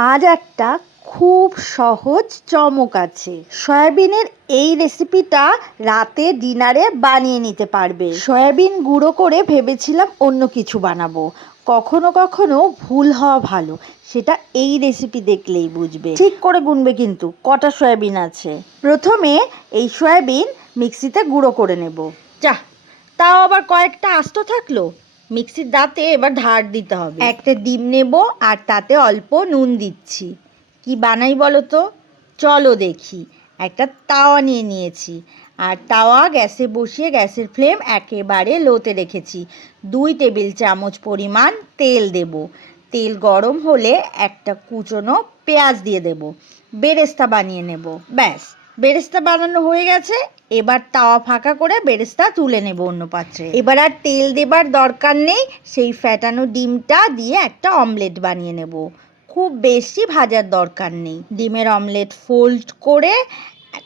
আজ একটা খুব সহজ চমক আছে। সয়াবিনের এই রেসিপিটা রাতে ডিনারে বানিয়ে নিতে পারবে। সয়াবিন গুঁড়ো করে ভেবেছিলাম অন্য কিছু বানাবো। কখনো কখনো ভুল হওয়া ভালো। সেটা এই রেসিপি দেখলেই বুঝবে। ঠিক করে গুনবে কিন্তু, কটা সয়াবিন আছে? প্রথমে এই সয়াবিন মিক্সিতে গুঁড়ো করে নেব। যা, তাও আবার কয়েকটা আস্ত থাকল? মিক্সির দাঁতে এবার ধার দিতে হবে। একটা ডিম নেব আর তাতে অল্প নুন দিচ্ছি। কি বানাই বলো তো? চলো দেখি। একটা তাওয়া নিয়ে নিয়েছি। আর তাওয়া গ্যাসে বসিয়ে গ্যাসের ফ্লেম একেবারে লোতে রেখেছি। দুই টেবিল চামচ পরিমাণ তেল দেব। তেল গরম হলে একটা কুচনো পেঁয়াজ দিয়ে দেব। বেরেস্তা বানিয়ে নেব। ব্যাস। বেরেস্তা বানানো হয়ে গেছে। এবার তাওয়া ফাঁকা করে বেরেস্তা তুলে নেব অন্য পাত্রে। এবার আর তেল দেবার দরকার নেই। সেই ফ্যাটানো ডিমটা দিয়ে একটা অমলেট বানিয়ে নেব। খুব বেশি ভাজার দরকার নেই। ডিমের অমলেট ফোল্ড করে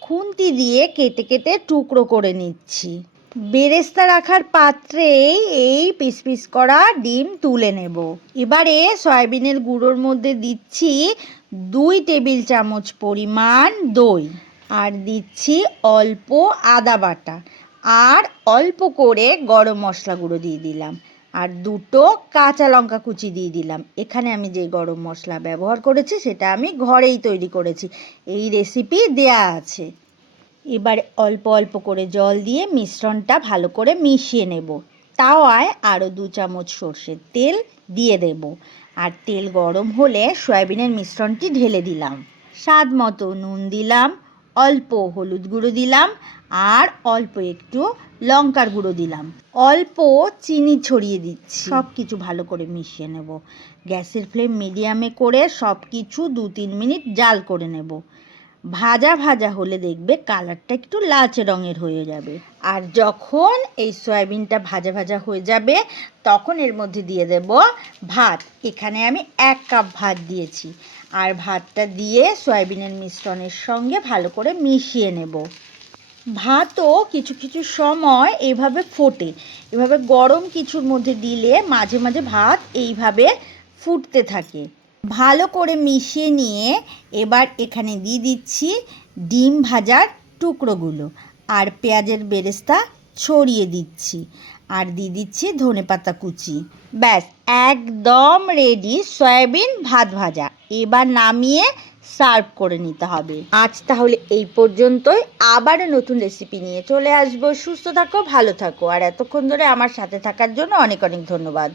খুন্তি দিয়ে কেটে কেটে টুকরো করে নিচ্ছি। বেরেস্তা রাখার পাত্রে এই পিস পিস করা ডিম তুলে নেব। এবারে সয়াবিনের গুঁড়োর মধ্যে দিচ্ছি দুই টেবিল চামচ পরিমাণ দই। আর দিচ্ছি অল্প আদা বাটা। আর অল্প করে গরম মশলা গুঁড়ো দিয়ে দিলাম। আর দুটো কাঁচা লঙ্কা কুচি দিয়ে দিলাম। এখানে আমি যে গরম মশলা ব্যবহার করেছি, সেটা আমি ঘরেই তৈরি করেছি। এই রেসিপি দেয়া আছে। এবার অল্প অল্প করে জল দিয়ে মিশ্রণটা ভালো করে মিশিয়ে নেব। তাওয়ায় আরও দু চামচ সর্ষের তেল দিয়ে দেব। আর তেল গরম হলে সয়াবিনের মিশ্রণটি ঢেলে দিলাম। স্বাদ মতো নুন দিলাম। অল্প হলুদ গুঁড়ো দিলাম আর অল্প একটু লঙ্কার গুঁড়ো দিলাম। অল্প চিনি ছড়িয়ে দিচ্ছি। সব কিছু ভালো করে মিশিয়ে নেব। গ্যাসের ফ্লেম মিডিয়ামে করে সব কিছু দু তিন মিনিট জাল করে নেব। ভাজা ভাজা হলে দেখবে কালারটা একটু লালচে রঙের হয়ে যাবে। আর যখন এই সয়াবিনটা ভাজা ভাজা হয়ে যাবে, তখন এর মধ্যে দিয়ে দেব ভাত। এখানে আমি এক কাপ ভাত দিয়েছি। আর ভাতটা দিয়ে সয়াবিনের মিশ্রণের সঙ্গে ভালো করে মিশিয়ে নেব। ভাতও কিছু কিছু সময় এইভাবে ফোটে। এভাবে গরম কিছুর মধ্যে দিলে মাঝে মাঝে ভাত এইভাবে ফুটতে থাকে। ভালো করে মিশিয়ে নিয়ে এবার এখানে দিয়ে দিচ্ছি ডিম ভাজার টুকরোগুলো। আর পেঁয়াজের বেরেস্তা ছড়িয়ে দিচ্ছি। আর দিয়ে দিচ্ছি ধনেপাতা কুচি। ব্যাস, একদম রেডি সয়াবিন ভাত ভাজা। এবার নামিয়ে সার্ভ করে নিতে হবে। আজ তাহলে এই পর্যন্তই। আবার নতুন রেসিপি নিয়ে চলে আসব। সুস্থ থাকো, ভালো থাকো। আর এতক্ষণ ধরে আমার সাথে থাকার জন্য অনেক অনেক ধন্যবাদ।